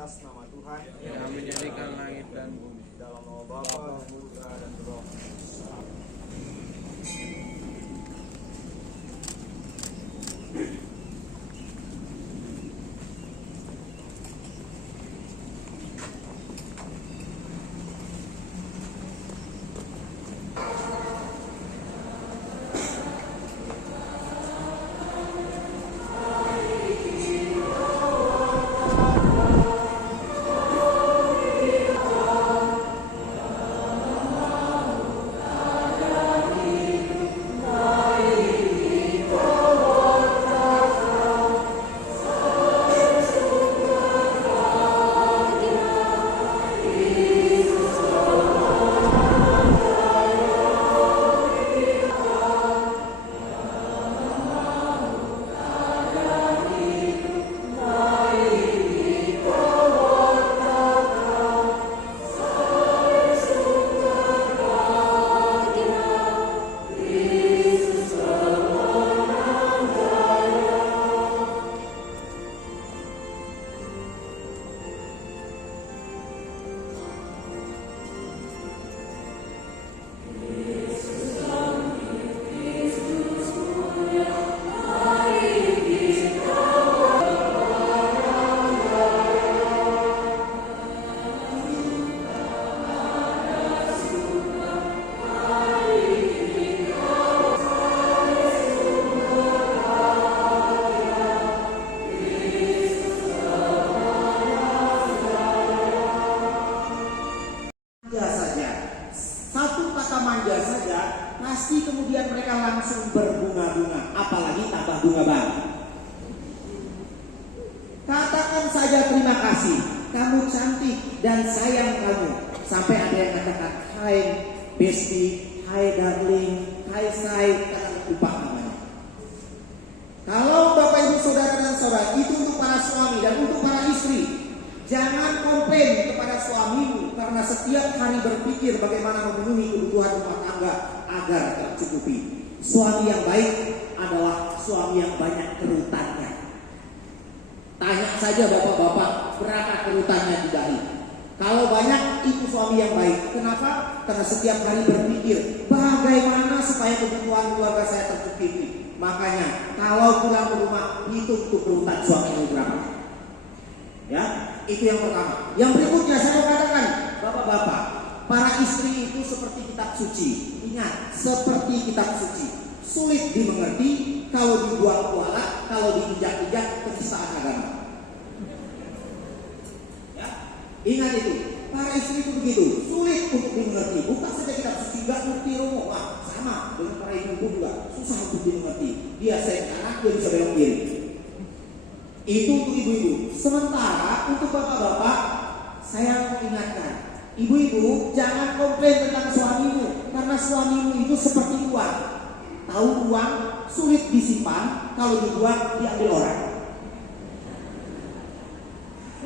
atas nama Tuhan yang menjadikan langit dan bumi. dalam nama Bapa, Putra, dan Roh. Pasti kemudian mereka langsung berbunga-bunga, apalagi tambah bunga baru. Katakan saja terima kasih, kamu cantik dan sayang kamu. Sampai ada yang katakan, hai bestie, hai darling, hai say, karena lupa namanya. Kalau Bapak Ibu Saudara dan Saudara, itu untuk para suami dan untuk para istri. Jangan komplain kepada suamimu karena setiap hari berpikir bagaimana memenuhi kebutuhan rumah tangga agar tercukupi. Suami yang baik adalah suami yang banyak kerutannya. Tanya saja bapak-bapak berapa kerutannya di dahi. Kalau banyak, itu suami yang baik. Kenapa? Karena setiap hari berpikir bagaimana supaya kebutuhan keluarga saya tercukupi. Makanya kalau pulang ke rumah, hitung tuh kerutan suamimu berapa. Ya, itu yang pertama. Yang berikutnya saya mau katakan, bapak-bapak, para istri itu seperti kitab suci. Ingat, seperti kitab suci. Sulit dimengerti kalau dibuang kuala, kalau diinjak-injak penistaan agama. Ya, ingat itu. Para istri itu begitu, sulit untuk dimengerti. Bukan saja kitab suci, gak ngerti romo. Wah, sama dengan para ibu juga, susah untuk dimengerti. Dia sayang anak, dia bisa belok kiri. Itu untuk ibu-ibu. Sementara untuk bapak-bapak, saya mengingatkan, ibu-ibu jangan komplain tentang suamimu, karena suamimu itu seperti uang. Tahu uang sulit disimpan, kalau dibuang diambil orang.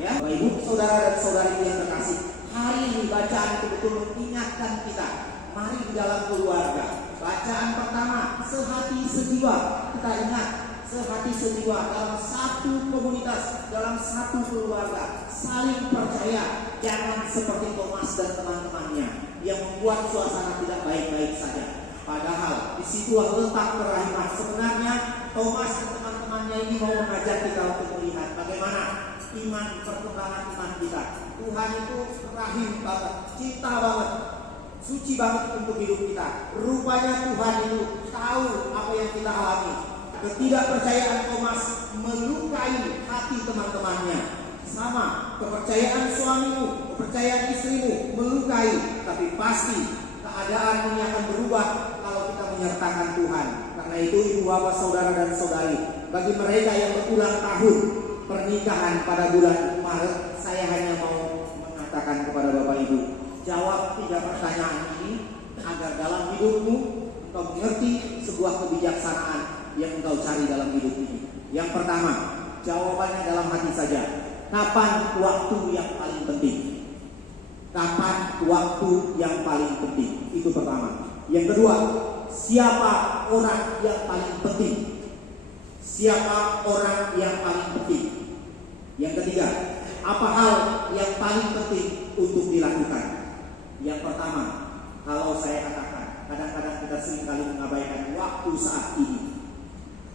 Ya, Bapak Ibu, saudara dan saudari yang terkasih, hari ini bacaan itu betul mengingatkan kita. Mari di dalam keluarga. Bacaan pertama, sehati sejiwa. Kita ingat, sehati sejiwa dalam satu komunitas, dalam satu keluarga, saling percaya. Jangan seperti Thomas dan teman-temannya yang membuat suasana tidak baik-baik saja. Padahal disitulah letak kerahiman. Sebenarnya Thomas dan teman-temannya ini mau mengajak kita untuk melihat bagaimana iman, perkembangan iman kita. Tuhan itu rahim banget, cinta banget, suci banget untuk hidup kita. Rupanya Tuhan itu tahu apa yang kita alami. Ketidakpercayaan Thomas melukai hati teman-temannya. Sama, kepercayaan suamimu, kepercayaan istrimu melukai. Tapi pasti keadaan ini akan berubah kalau kita menyertakan Tuhan. Karena itu ibu bapak saudara dan saudari, bagi mereka yang berulang tahun pernikahan pada bulan Maret, saya hanya mau mengatakan kepada bapak ibu, jawab 3 pertanyaan ini agar dalam hidupmu engkau mengerti sebuah kebijaksanaan yang engkau cari dalam hidup ini. Yang pertama, jawabannya dalam hati saja. Kapan waktu yang paling penting? Kapan waktu yang paling penting? Itu pertama. Yang kedua, siapa orang yang paling penting? Siapa orang yang paling penting? Yang ketiga, apa hal waktu saat ini.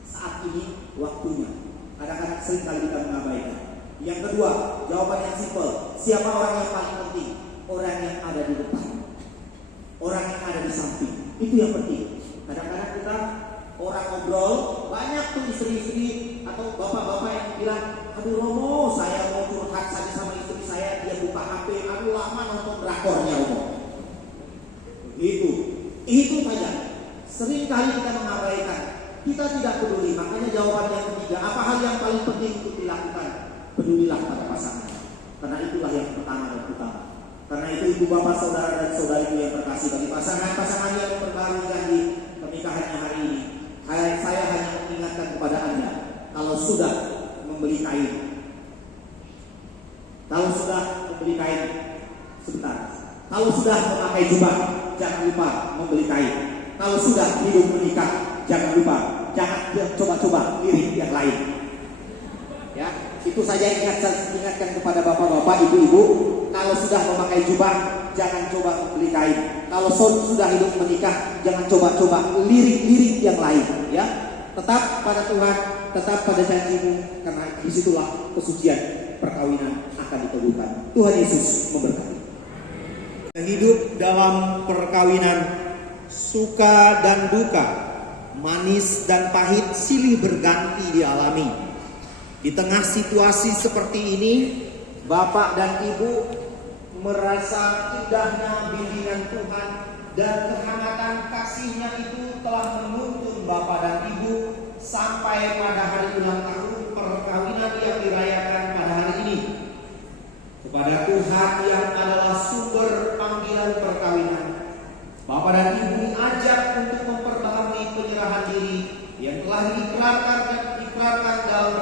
Saat ini waktunya. Kadang-kadang sering kali kita mengabaikan. Yang kedua, jawaban yang simpel. Siapa orang yang paling penting? Orang yang ada di depan, orang yang ada di samping. Itu yang penting. Kadang-kadang kita orang ngobrol, banyak tuh istri-istri atau bapak-bapak yang bilang, aduh Romo, saya mau curhat saja sama istri saya, dia buka HP, aduh lama nonton drakornya Romo. Itu saja. Sering kali kita mengabaikan, kita tidak peduli. Makanya jawaban yang ketiga, apa hal yang paling penting untuk dilakukan? Pedulilah pada pasangan. Karena itulah yang pertama dan utama. Karena itu ibu bapak saudara dan saudariku yang terkasih, bagi pasangan-pasangan yang memperbarui janji pernikahannya hari ini, saya hanya mengingatkan kepada Anda, kalau sudah membeli kain, sebentar. Kalau sudah memakai jubah, jangan lupa membeli kain. Kalau sudah hidup menikah, jangan lupa, jangan coba-coba lirik yang lain. Ya, itu saja ingatkan kepada bapak-bapak, ibu-ibu. Kalau sudah memakai jubah, jangan coba membeli kain. Kalau sudah hidup menikah, jangan coba-coba lirik-lirik yang lain. Ya, tetap pada Tuhan, tetap pada janjimu, karena disitulah kesucian perkawinan akan diteguhkan. Tuhan Yesus memberkati. Hidup dalam perkawinan, suka dan duka, manis dan pahit silih berganti dialami. Di tengah situasi seperti ini, Bapak dan Ibu merasa indahnya bimbingan Tuhan dan kehangatan kasih-Nya itu telah menuntun Bapak dan Ibu sampai pada hari ulang tahun perkawinan yang dirayakan pada hari ini. Kepada Tuhan yang adalah sumber panggilan perkawinan, Bapak dan Ibu diajak untuk memperbaharui penyerahan diri yang telah diikrarkan dalam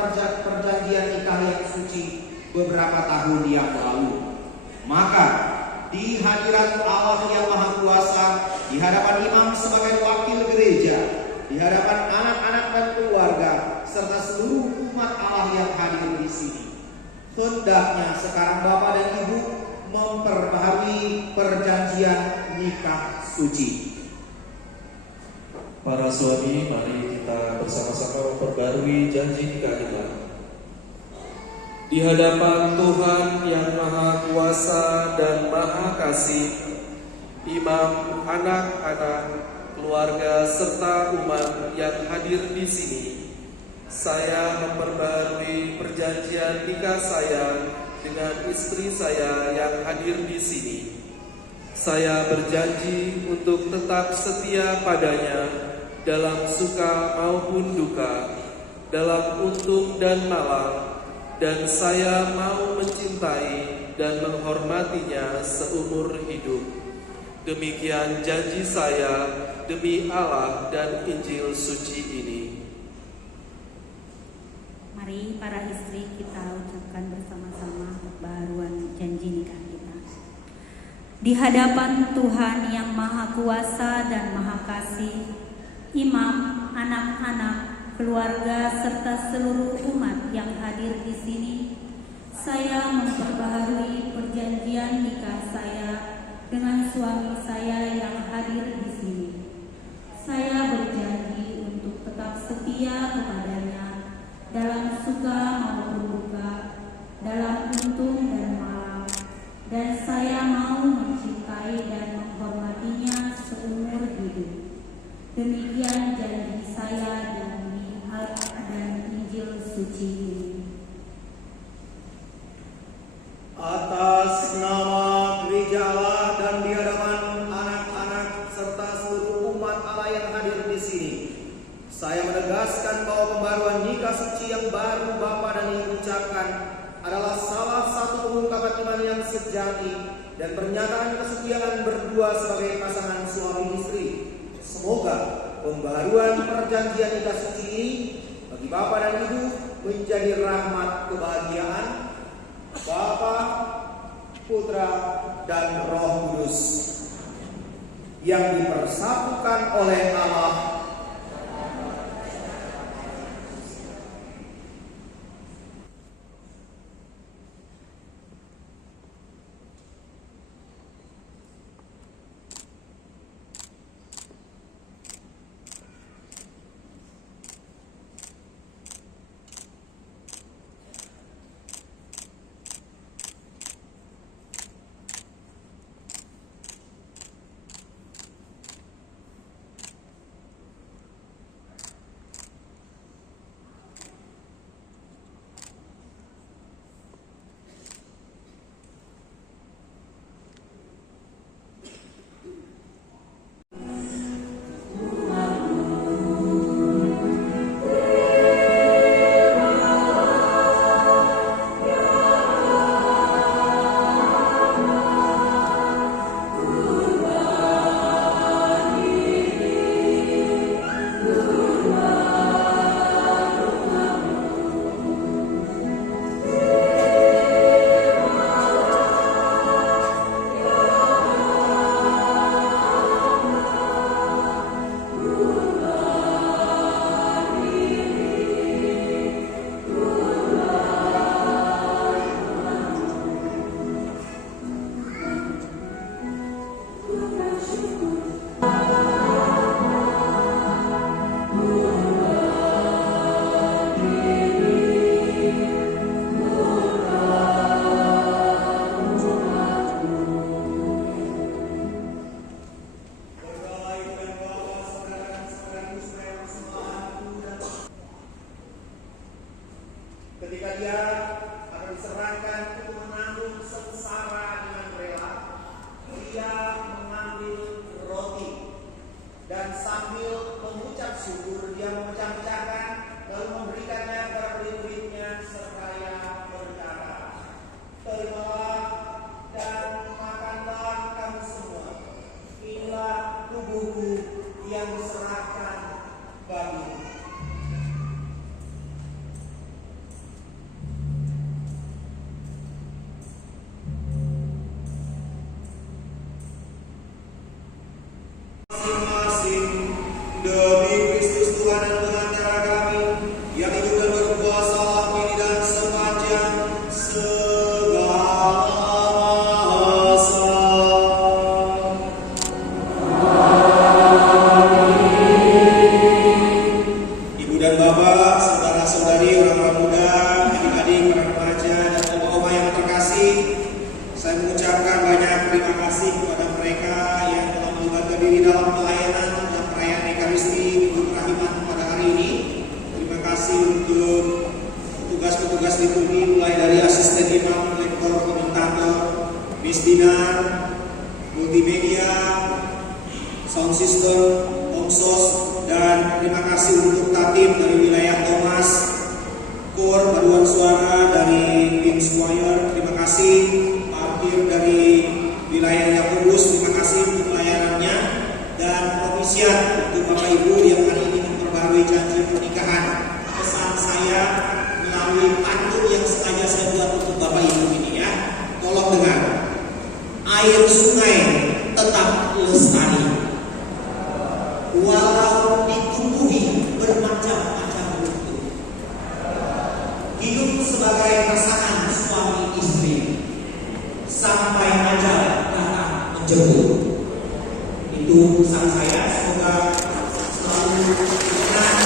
perjanjian nikah yang suci beberapa tahun yang lalu. Maka di hadirat Allah yang Maha Kuasa, di hadapan imam sebagai wakil gereja, di hadapan anak-anak dan keluarga serta seluruh umat Allah yang hadir di sini, hendaknya sekarang Bapak dan Ibu memperbaharui perjanjian nikah suci. Para suami, mari kita bersama-sama memperbarui janji nikah kita. Di hadapan Tuhan yang Maha Kuasa dan Maha Kasih, imam, anak-anak, keluarga serta umat yang hadir di sini, saya memperbarui perjanjian nikah saya dengan istri saya yang hadir di sini. Saya berjanji untuk tetap setia padanya dalam suka maupun duka, dalam untung dan malang, dan saya mau mencintai dan menghormatinya seumur hidup. Demikian janji saya demi Allah dan Injil suci ini. Mari para istri kita ucapkan bersama-sama pembaharuan janji nikah kita. Di hadapan Tuhan yang Maha Kuasa dan Maha Kasih, imam, anak-anak, keluarga serta seluruh umat yang hadir di sini, saya memperbaharui perjanjian nikah saya dengan suami saya yang hadir di sini. Saya berjanji untuk tetap setia kepadanya dalam suka maupun duka, dalam untung dan malang, dan saya mau mencintai dan menghormatinya seumur hidup. Demikian janji saya demi Allah dan Injil suci ini. Atas nama Gereja Allah dan di hadapan anak-anak serta seluruh umat Allah yang hadir di sini, saya menegaskan bahwa pembaruan nikah suci yang baru Bapak dan Ibu ucapkan adalah salah satu pengungkapan iman yang sejati dan pernyataan kesetiaan berdua sebagai pasangan suami istri. Semoga pembaruan perjanjian nikah suci ini bagi Bapak dan Ibu menjadi rahmat kebahagiaan Bapa, Putra, dan Roh Kudus yang dipersatukan oleh Allah. Dia akan diserahkan untuk menanggung sengsara dengan rela. Dia mengambil roti dan sambil mengucap syukur dia memecah-mecahkan lalu memberikannya kepada murid-muridnya seraya berkata, "Terimalah dan makanlah kamu semua. Inilah tubuhku yang diserahkan bagimu." Masing-masing demi Kristus Tuhan dan pengantara kami yang hidup dan berkuasa kini dan sepanjang segala masa. Ibu dan bapak, saudara-saudari, orang-orang muda, adik-adik, para remaja, dan oma-oma yang terkasih, saya mengucapkan banyak terima kasih kepada mereka yang telah melibatkan diri dalam pelayanan dan perayaan Ekaristi Minggu Kerahiman pada hari ini. Terima kasih untuk petugas-petugas liturgi mulai dari asisten imam, lektor, komentator, Miss Dinar, multimedia, sound system, omsos, dan terima kasih untuk tatim dari wilayah Thomas, kor paduan suara dari tim choir, terima kasih parkir dari wilayah Yakobus, terima kasih untuk pelayanannya, dan komisian untuk Bapak Ibu yang hari ini memperbarui janji pernikahan. Pesan saya melalui pantun yang sengaja saya buat untuk Bapak Ibu ini ya, tolong dengar. Air sungai tetap lestari walau ditumbuhi bermacam-macam bentuk. Hidup sebagai pasangan suami istri sampai ajal datang menjemput. Itu pesan saya, semoga selalu benar.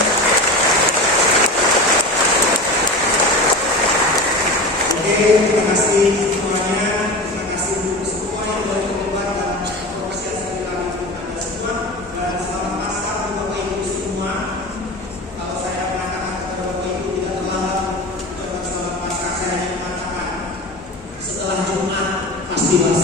Oke, terima kasih semuanya. Terima kasih untuk semua yang sudah terlibat dan proses yang dilakukan untuk Anda semua. Dan selamat Paskah untuk Bapak Ibu semua. Kalau saya mengatakan kepada Bapak Ibu tidak terlambat untuk selamat Paskah, saya hanya mengatakan setelah Jumat pastilah